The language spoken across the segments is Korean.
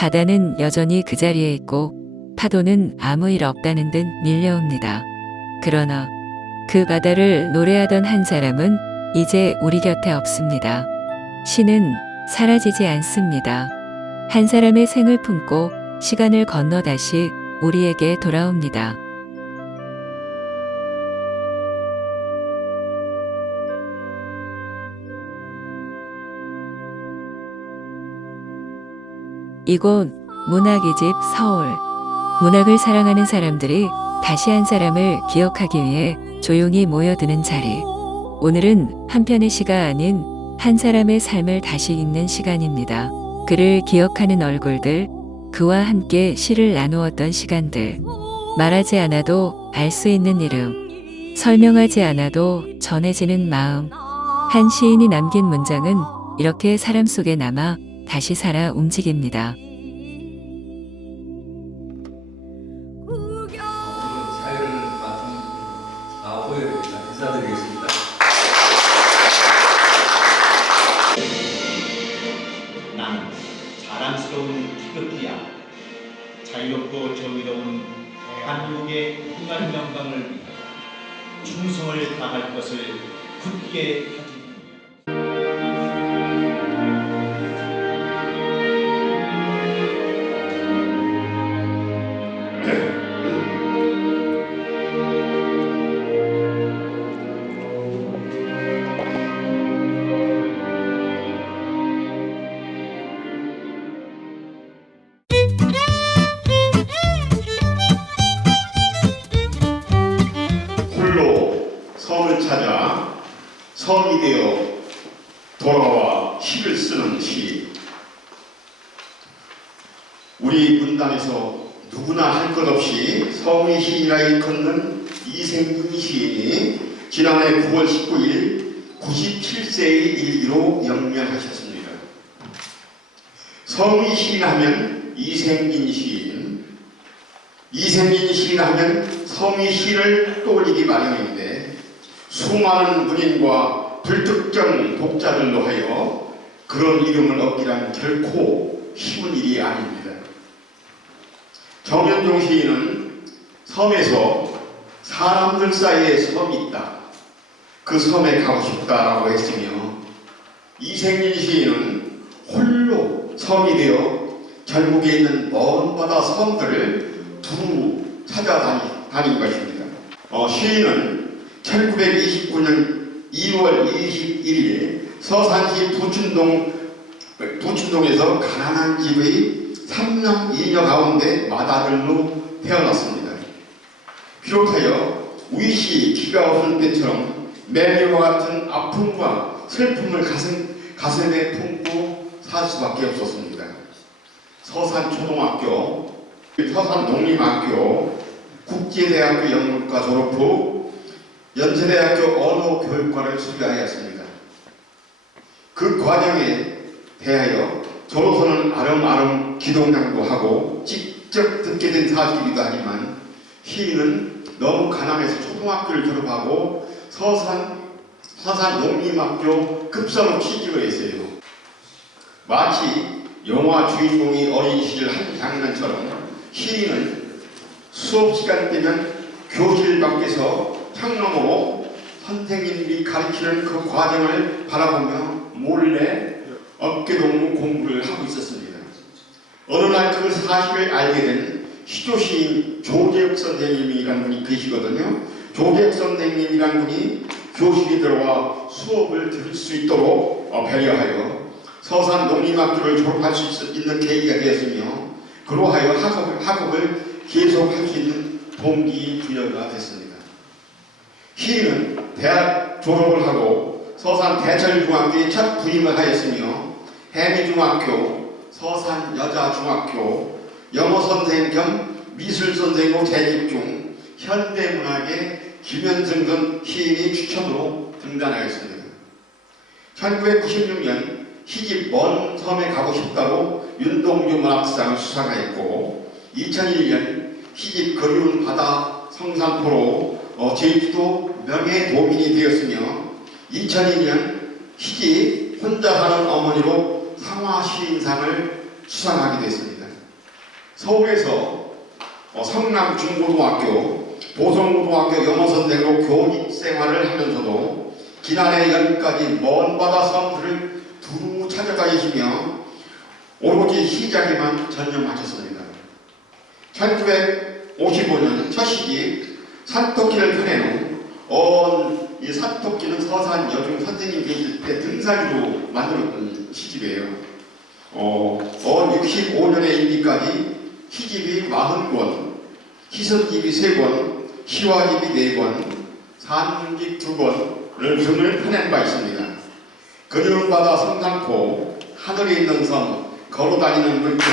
바다는 여전히 그 자리에 있고 파도는 아무 일 없다는 듯 밀려옵니다. 그러나 그 바다를 노래하던 한 사람은 이제 우리 곁에 없습니다. 시는 사라지지 않습니다. 한 사람의 생을 품고 시간을 건너 다시 우리에게 돌아옵니다. 이곳 문학의 집 서울. 문학을 사랑하는 사람들이 다시 한 사람을 기억하기 위해 조용히 모여드는 자리. 오늘은 한 편의 시가 아닌 한 사람의 삶을 다시 읽는 시간입니다. 그를 기억하는 얼굴들, 그와 함께 시를 나누었던 시간들. 말하지 않아도 알 수 있는 이름, 설명하지 않아도 전해지는 마음. 한 시인이 남긴 문장은 이렇게 사람 속에 남아 다시 살아 움직입니다. 사회를 맡은 호요입니다. 인사드리겠습니다. 나는 자랑스러운 태극기야. 자유롭고 정의로운 대한민국의 훌륭한 영광을 위해 충성을 다할 것을 굳게 다짐합니다. 홀로 섬을 찾아 섬이 되어 돌아와 시를 쓰는 시. 우리 문단에서 누구나 할 것 없이 성의 시인이라 일컫는 이생균 시인이 지난해 9월 19일 97세의 일기로 영면하셨습니다. 성의 시인 하면 이생균 시인, 이생균 시인 하면 성의 시를 떠올리기 마련인데 수많은 문인과 불특정 독자들로 하여 그런 이름을 얻기란 결코 쉬운 일이 아닙니다. 정현종 시인은 섬에서 사람들 사이에 섬이 있다, 그 섬에 가고 싶다라고 했으며, 이생균 시인은 홀로 섬이 되어 결국에 있는 먼 바다 섬들을 두루 찾아다닌 것입니다. 시인은 1929년 2월 21일 서산시 부춘동에서 가난한 집의 3남 2녀 가운데 맏아들로 태어났습니다. 비롯하여 위시 기가 없는 때처럼 매미와 같은 아픔과 슬픔을 가슴에 품고 살 수밖에 없었습니다. 서산초등학교, 서산농림학교, 국제대학교 영문과 졸업 후 연세대학교 언어교육과를 수료하였습니다. 그 과정에 대하여 저로서는 아름아름 기동량도 하고 직접 듣게 된 사실이기도 하지만, 시인은 너무 가난해서 초등학교를 졸업하고 서산농림학교 급사로 취직을 했어요. 마치 영화 주인공이 어린 시절 한 장면처럼 시인은 수업 시간 되면 교실 밖에서 창너머로 선생님이 가르치는 그 과정을 바라보며 몰래 어깨동무 공부를 하고 있었습니다. 어느 날 그 사실을 알게 된 시조시인 조재욱 선생님이란 분이 계시거든요. 조재욱 선생님이란 분이 교실에 들어와 수업을 들을 수 있도록 배려하여 서산농림학교를 졸업할 수 있는 계기가 되었으며, 그로하여 학업을 계속할 수 있는 동기부여가 됐습니다. 시인은 대학 졸업을 하고 서산대철중학교에 첫 부임을 하였으며, 해미중학교, 서산여자중학교, 영어선생 겸 미술선생으로 재직 중 현대문학의 김현승 시인이 추천으로 등단하였습니다. 1996년 시집 먼 섬에 가고 싶다고 윤동주 문학상을 수상하였고, 2001년 시집 그리운 바다 성산포로 제주도 명예도민이 되었으며, 2002년 시집 혼자 사는 어머니로 상화시인상을 수상하게 됐습니다. 서울에서 성남 중고등학교, 보성고등학교 영어선생으로 교직 생활을 하면서도 지난해 연까지 먼 바다 섬들을 두루 찾아가 계시며 오로지 시작에만 전념하셨습니다. 1955년 첫 시집 산토끼를 펴낸 후 이 산토끼는 서산 여중 선생님 계실 때 등산으로 만들었던 시집이에요. 65년에 임기까지 시집이 40권, 희선집이 3권, 시화집이 4권, 산집 2권을 등을 펴낸 바 있습니다. 그리운 바다 성산포, 하늘에 있는 섬, 걸어다니는 물고기,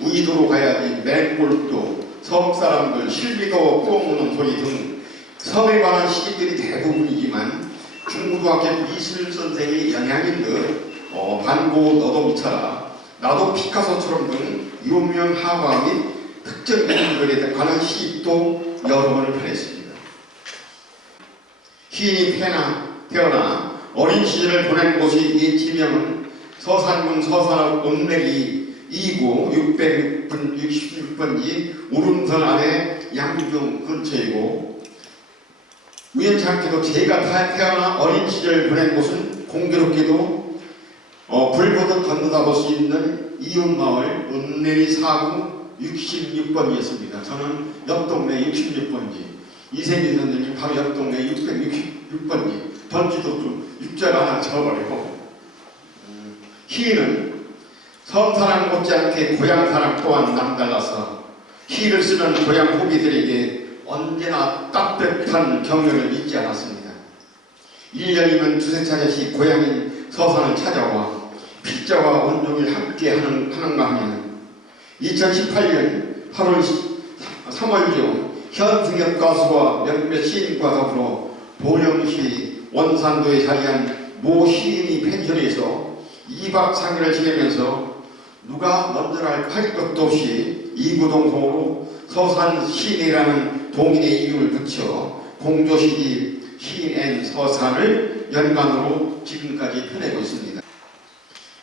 우이도로 가야지, 맹골도, 섬사람들, 실비도 꾸어무는 소리 등 섬에 관한 시집들이 대부분이지만 중고등학교 미술 선생의 영향인 듯 반고 너도 미쳐라, 나도 피카소처럼 등 유명 화가 및 특정 인물들에 관한 시집도 여러 번을 펴냈습니다. 시인이 태어나 어린 시절을 보낸 곳이 이 지명은 서산군 서산읍 읍내리 2구 666번지 우름선 아래 양중 근처이고, 우연찮게도 제가 태어나 어린 시절을 보낸 곳은 공교롭게도 불보듯 건너다 볼 수 있는 이웃마을 읍내리 4구 66번지였습니다. 저는 옆 동네 66번지, 이세민 선생님 바로 옆 동네 666번지, 번지도 좀 육자가 하나 적어버리고, 시인은 섬사랑 못지않게 고향사랑 또한 남달라서 시를 쓰는 고향 후기들에게 언제나 따뜻한 격려를 잊지 않았습니다. 1년이면 두세 차례씩 고향인 서산을 찾아와 필자와 온종일 함께 하는가 하면 2018년 3월 중 현승엽 가수와 몇몇 시인과 더불어 보령시 원산도에 자리한 모 시인이 펜션에서 2박 3일을 지내면서 누가 먼저랄 할 것도 없이 이구동성으로 서산 시인이라는 동인의 이름을 붙여 공조시집 시인 서산을 연간으로 지금까지 펴내고 있습니다.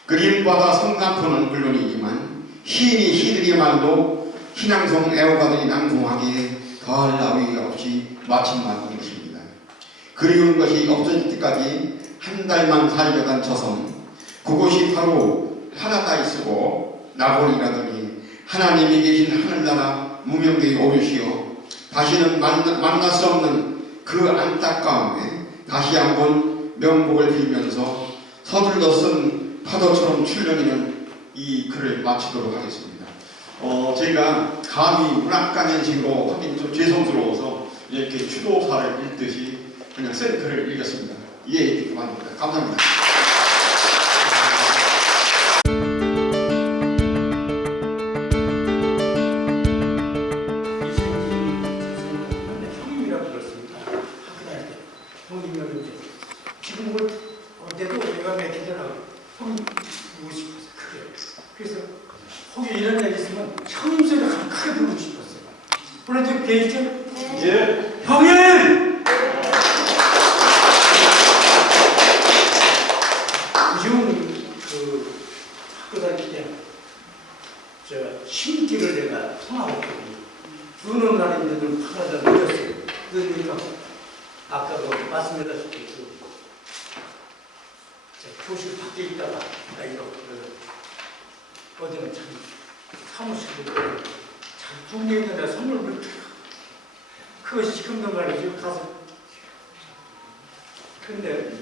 그림바다 성산포는 물론이지만 시인이 시들이만도 신앙송 애호가들이 낭송하기에 더할 나위가 없이 마침만 것입니다. 그리운 것이 없어질 때까지 한 달만 살려던 저섬, 그곳이 바로 파라다이스고 나골이라더니 하나님이 계신 하늘나라 무명대에 오르시어 다시는 만날 수 없는 그 안타까움에 다시 한번 명복을 빌면서 서둘러 쓴 파도처럼 출렁이는 이 글을 마치도록 하겠습니다. 제가 감히 문학강연식으로 하긴 좀 죄송스러워서 이렇게 추도사를 읽듯이 그냥 쓴 글을 읽었습니다. 이해해 주시기 바랍니다. 감사합니다. 지금 때도 내가 맥히더라고. 형님 보고 싶어서 크게. 그래서 혹시 이런 일 있으면 형님 소리가 크게 부르고 싶었어요. 불러도 되죠? 예. 형님! 요즘 그 학교 다닐 때 심기를 내가 통화했거든요. 두는 날인데도 파라다 늦었어요. 그러니까 아까도 말씀드렸다시피 교실 밖에 있다가 어제는 참 사무실에 참 분명히 선물을 그것이 지금도 말이죠. 가서 근데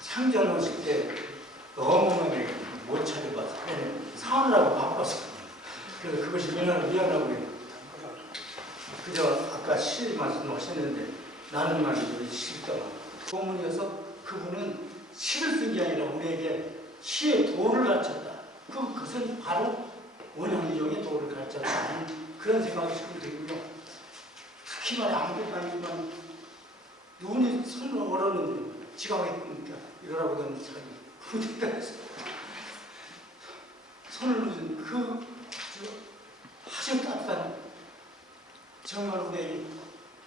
상전 오실 때 너무너무 못 차려봐서 사느라고 바빴어. 그래서 그것이 미안하고 그저 아까 시 말씀하셨는데 나는 말이죠. 싫더라. 소문이어서 그분은 시를 쓴 게 아니라 우리에게 시의 도를 가르쳤다. 그것은 바로 원형이종의 도를 가르쳤다는 그런 생각이 지금 들고요. 특히 말해 아무것도 아니지만 눈이 손을 얼었는데 지각에 보니까 이러라고 하는 사람이 후대가 있어. 손을 놓은 그 아주 따뜻한 정말 우리에게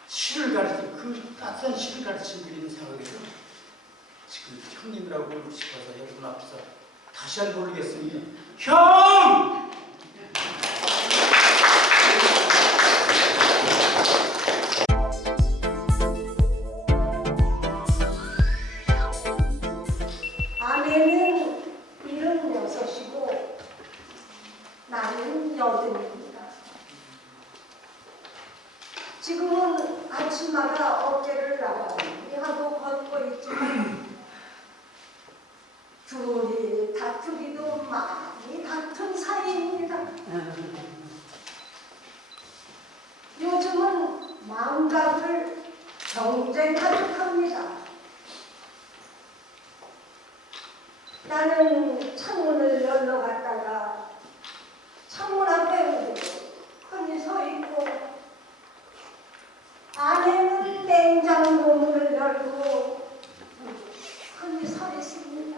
시를 가르친 그 따뜻한 시를 가르친 분이 있는 생각에서 지금 형님이라고 부르고 싶어서 여러분 앞에서 다시 한번 부르겠습니다. 형! 아침마다 어깨를 나가니 하고 걷고 있지만 둘이 다투기도 많이 다툰 사이입니다. 요즘은 마음가짐을 경쟁하듯 합니다. 나는 창문을 열러 갔다가 창문 앞에 흔히 서 있고 아내는 냉장고 문을 열고 흔히 서 있습니다.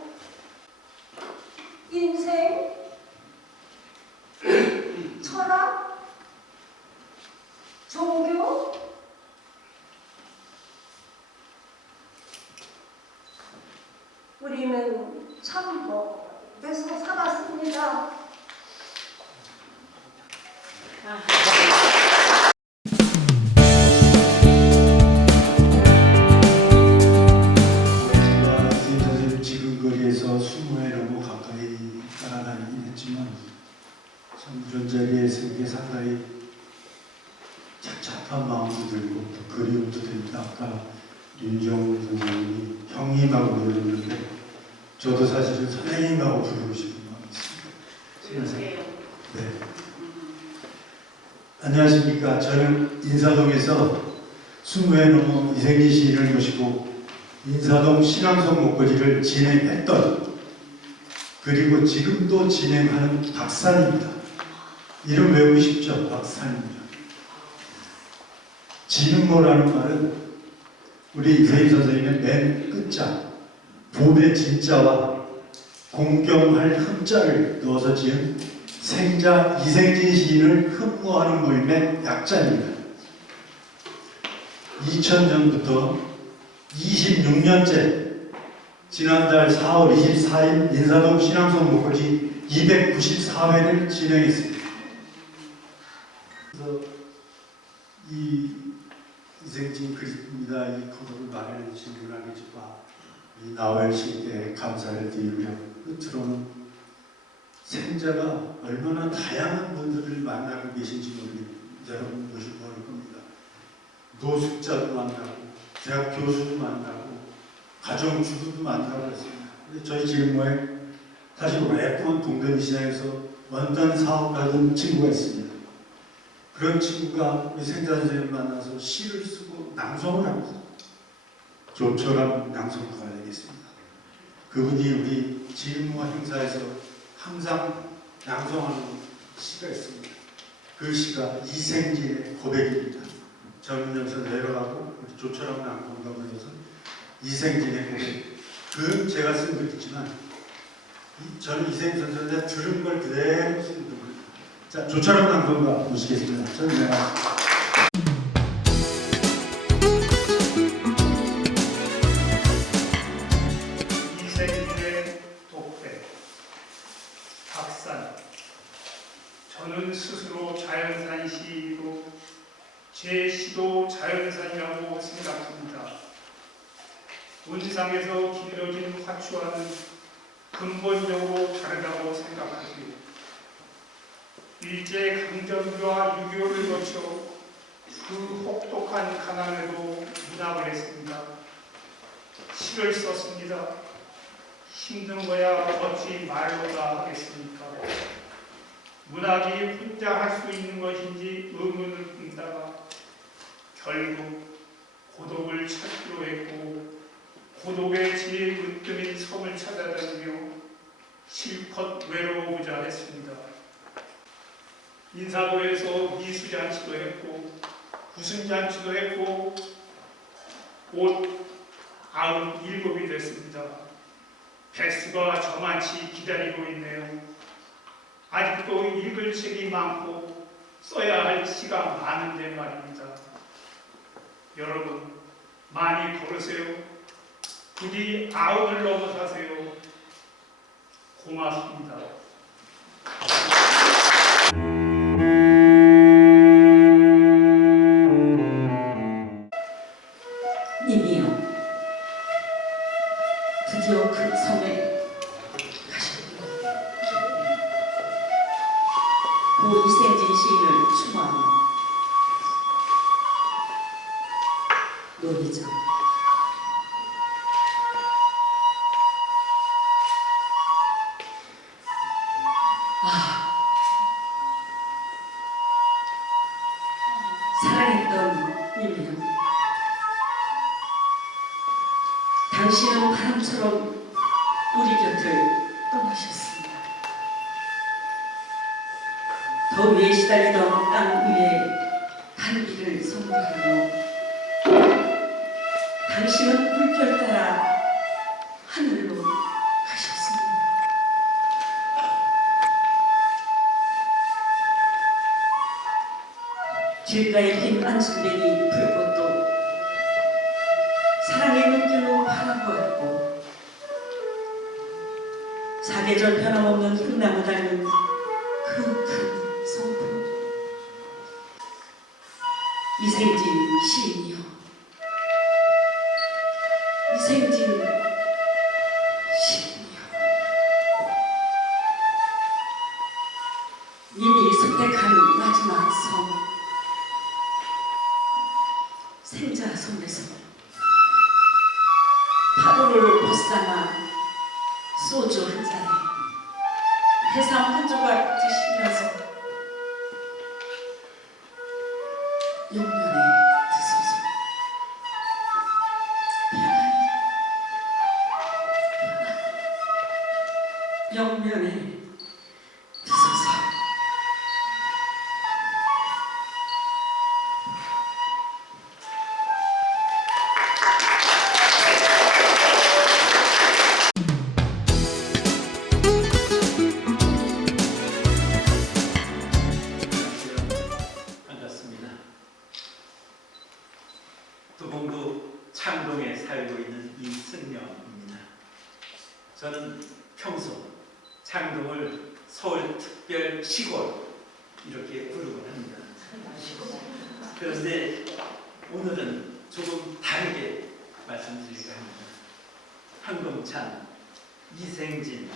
인생, 철학, 종교, 우리는 참 멋져서 살았습니다. 제가 선생님 지금 거리에서 20회 너무 가까이 따라다니긴 했지만 참 이런 자리에 서는 게 상당히 착잡한 마음도 들고 또 그리움도 됩니다. 아까 윤정훈 선생님이 형님하고 부르는데 저도 사실은 선생님하고 부르고 싶은 마음이 있습니다. 네. 안녕하십니까. 저는 인사동에서 20회 넘은 이생진 시인을 모시고 인사동 신앙송 목걸이를 진행했던 그리고 지금도 진행하는 박산입니다. 이름 외우고 싶죠? 박산입니다. 진흥모라는 말은 우리 이세임 선생님의 맨 끝자 봄의 진자와 공경할 흠자를 넣어서 지은 생자 이생진 시인을 흠모하는 모임의 약자입니다. 2000년부터 26년째 지난달 4월 24일 인사동 신앙송 목걸이 294회를 진행했습니다. 그래서 이 이생진 그립니다. 이 커버를 마련해 주신 문학의 집과 이 나월 씨께 감사를 드리며 끝으로는 생자가 얼마나 다양한 분들을 만나고 계신지 모르겠는데 여러분 모시고 할 겁니다. 노숙자도 만나고 대학 교수도 만나고 가정주부도 만나고 그랬습니다. 근데 저희 지금모에 사실 오랫동안 동대문 시장에서 원단 사업하던 친구가 있습니다. 그런 친구가 우리 생자 선생님을 만나서 시를 쓰고 낭송을 합니다. 조촐한 낭송가가 되겠습니다. 그분이 우리 지금모 행사에서 항상 낭송하는 시가 있습니다. 그 시가 이생진의 고백입니다. 저는 여기서 내려가고 조촐한 낭송가 불러서 이생진의 고백. 그건 제가 쓴 글이지만 저는 이생진 선생님한테 들은 걸 그대로 쓴 겁니다. 자, 조철한 낭송가 모시겠습니다. 저는 내가 이생진의 독백. 박산. 저는 스스로 자연산 시인이고 제 시도 자연산이라고 생각합니다. 문상에서 길어진 화추와는 근본적으로 다르다고 생각하지요. 일제 강점기와 6.25를 거쳐 그 혹독한 가난에도 문학을 했습니다. 시를 썼습니다. 힘든 거야 어찌 말로 다 하겠습니까? 문학이 혼자 할 수 있는 것인지 의문을 품다가 결국 고독을 찾기로 했고 고독의 제일 으뜸인 섬을 찾아다니며 실컷 외로워보자 했습니다. 인사도에서 미수잔치도 했고 구순잔치도 했고 곧 97이 됐습니다. 횟수가 저만치 기다리고 있네요. 아직도 읽을 책이 많고 써야 할 시가 많은데 말입니다. 여러분 많이 걸으세요. 부디 90을 넘어 사세요. 고맙습니다. 님이요, 드디어 그 섬에 가십니다. 고 이생진 시인을 추모하며 논의죠. 사랑했던 님이요. 당신은 바람처럼 우리 곁을 떠나셨습니다. 더위에 시달리던 땅 위에 한기를 선물하며 당신은 물결 따라 하늘로 가셨습니다. 길가에 긴 안순뱅이 불꽃도 사랑의 눈길로 바라보았고 사계절 변함없는 흙나무 닮은 그 큰 성품 이생진 시인이여 이생진 시인이여 님이 선택한 마지막 섬 생자 섬에서 파도를 벗삼아 소주 한 잔에 해삼 한 조각 드시면서 영면에 드소서 편안히 영면에 드소서 반갑습니다. 도봉구 창동에 살고 있는 이승영입니다. 저는 평소 창동을 서울특별시골 이렇게 부르곤 합니다. 그런데 오늘은 조금 다르게 말씀드리려 합니다. 황금찬, 이생진,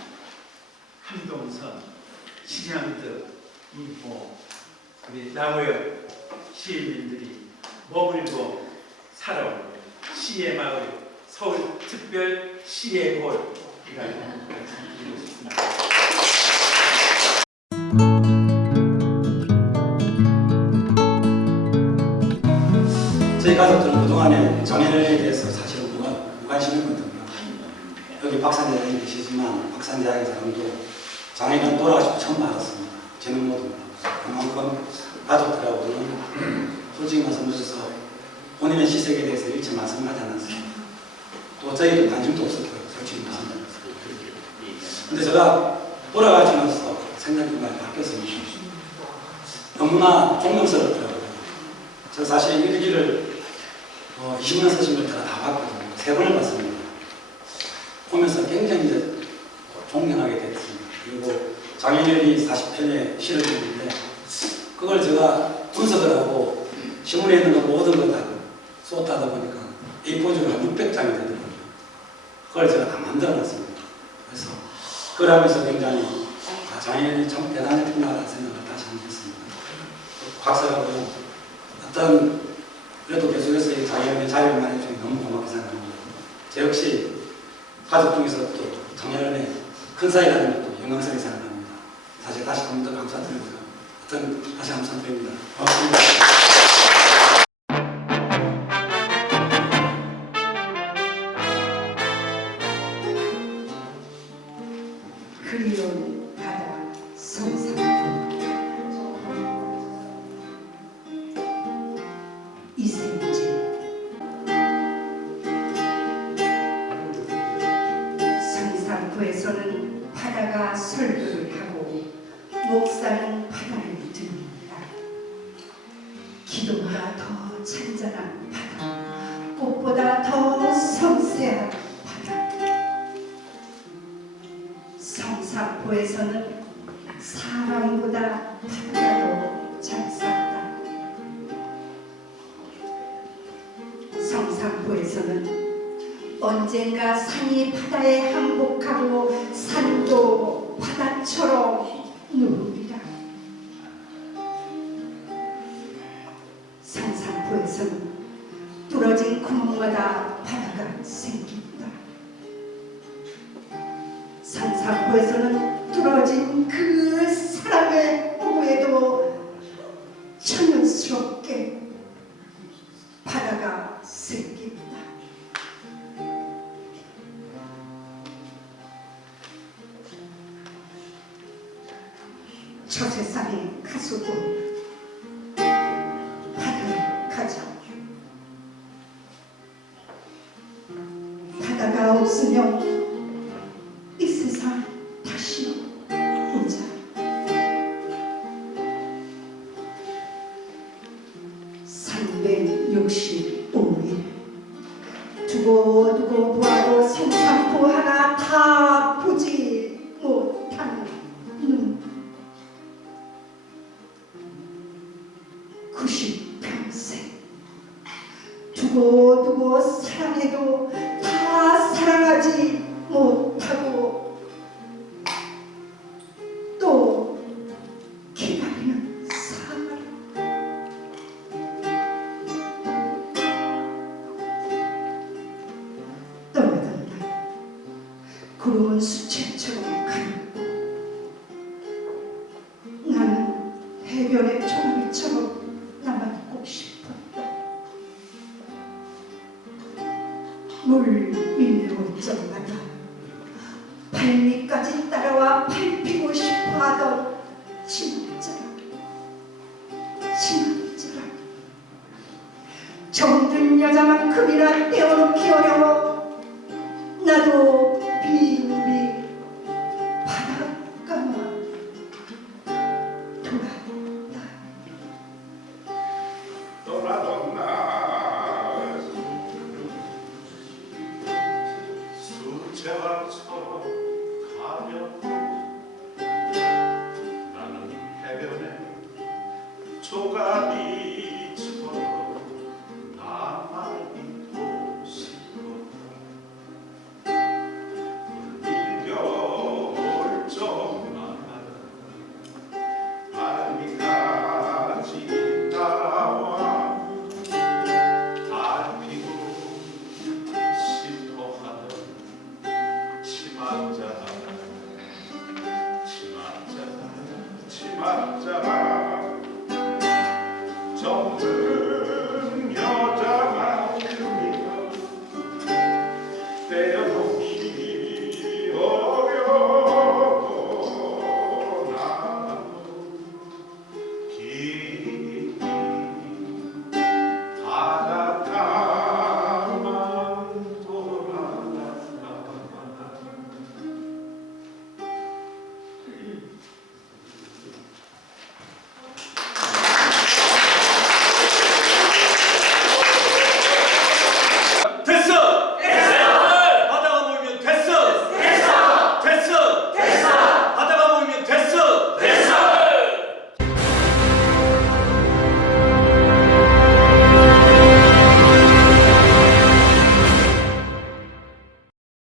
함동선, 신양득, 임호, 우리 나무역 시민들이 머물고 살아온 시의 마을 서울특별 시의 골이라고 말씀드리고 싶습니다. 저희 가족들은 그동안에 장애인에 대해서 사실은 무관심했거든요. 여기 박산대장이 계시지만 박산대장의 사람도 장애인은 돌아가시고 처음 알았습니다. 저는 모두 그만큼 가족들하고는 솔직히 말씀드려서 본인의 시색에 대해서 일체 말씀을 하지 않았습니다. 또 저희도 관심도 없었고요. 솔직히 말씀드려서. 근데 제가 돌아가지 나서 생각이 많이 바뀌었습니다. 너무나 존경스럽더라고요. 저 사실 일기를 20년 쓰신 걸 제가 다 봤거든요. 3번을 봤습니다. 보면서 굉장히 이제 존경하게 됐습니다. 그리고 장인어른이 40편의 시를 썼는데 그걸 제가 분석을 하고 신문에 있는 거 모든 걸 다 쏟아다 보니까 A4지가 한 600장이 되더라고요. 그걸 제가 다 만들어놨습니다. 그래서 그걸 하면서 굉장히 장인어른이 참 대단했구나라는 생각을 다시 한번 했습니다. 박사하고요. 어떤 그래도 계속해서 이 장애인의 자리를 마련해주니 너무 고맙게 생각합니다. 저 역시 가족 중에서도 장애인의 큰 사이라는 것도 영광스럽게 생각합니다. 사실 다시 한 번 더 감사드리고요. 다시 감사드립니다. 고맙습니다. 그리운 바다 성산 이생진 성산포에서는 바다가 설교를 하고 목사는 바다를 듣는다. 기도보다 더 찬잔한 바다, 꽃보다 더 섬세한 바다. 성산포에서는 사람보다 바다가 더 작습니다. 성산포에서는 언젠가 산이 바다에 항복하고 산도 바다처럼 누릅니다. 성산포에서는 뚫어진 구멍 때마다 바다가 생깁니다. 상상포에서는 뚫어진 그 사랑의 후에도 천연스럽게 바다가 생깁니다. 저 세상의 가수도 바다에 가죠. 바다가 없으면 이 세상 다시 오자. 365일 두고두고 보아도 생산포 하나 다 보지 못하는 눈. 90평생 두고두고 사랑해도 다 사랑하지 못하고 또 기다리는 사람. 떠나간 날 구름은 수채처럼 가는. 나는 해변의 종이처럼 남았고 싶었다. 물 밀려올 적마다 발밑까지 따라와 밟히고 싶어하던 진짜라. 정든 여자만큼이나 떼어놓기 어려워. 나도 빙빙 바닷가만 돌았다. 떠나던 날 수채화처럼 가볍고